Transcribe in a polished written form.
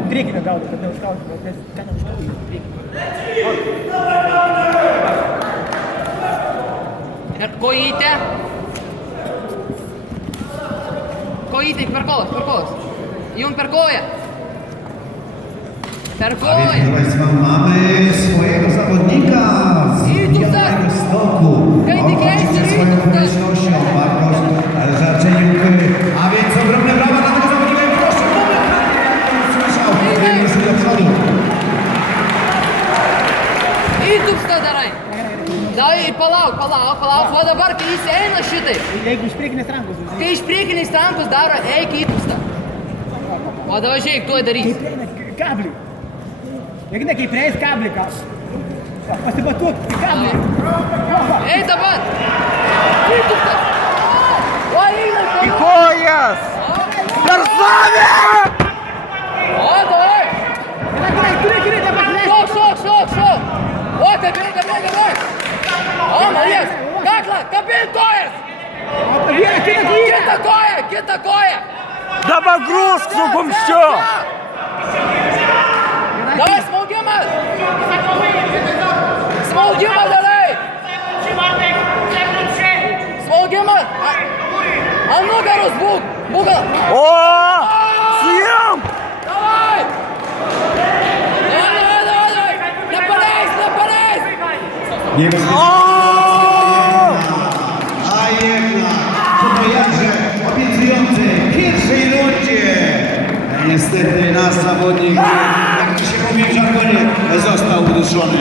kad priekinio gautų, kad neužkautų, nes ką neužkautų priekinio. Ir kojytė. Kojytė per kolas. Jum per koją. Per Proszę koją. Państwa, mamy swojego zawodnika z Białego Stoku. Obchodzicie swoją publicznością, Bartosz Żarczeniuk. A więc ogromne brawa dla tego zawodnika i proszę, słyszał, ruszył do przodu. И tu darai. Dai, palauk, o dabar, kai jis eina šitai. Jeigu iš priekinės rankos. Kai iš priekinės rankos daro, eik į tūpstą. O dabar žiūrėk, tuoj darys. Kaip prieina kablį. Jeigu ne, kaip prieis kablį, ką. Pasibatuok, į kablį. Ei dabar. Į tūpstą. O eina. Į kojas! Per savę! O, davai. Turi, dabar leis. Šok. O, kabin. O, malės. Kakla, kabin kojas. Kita koja. Dabar grūsk su kumščiu! Davai, smaugimas darai. Smaugimas. Ant nugaros būk. O! Sijam! Davai. Nepaleis. A jednak to jakże obiecujący w pierwszej rundzie. Niestety nasz zawodnik, jak to się mówi w żargonie, został uduszony.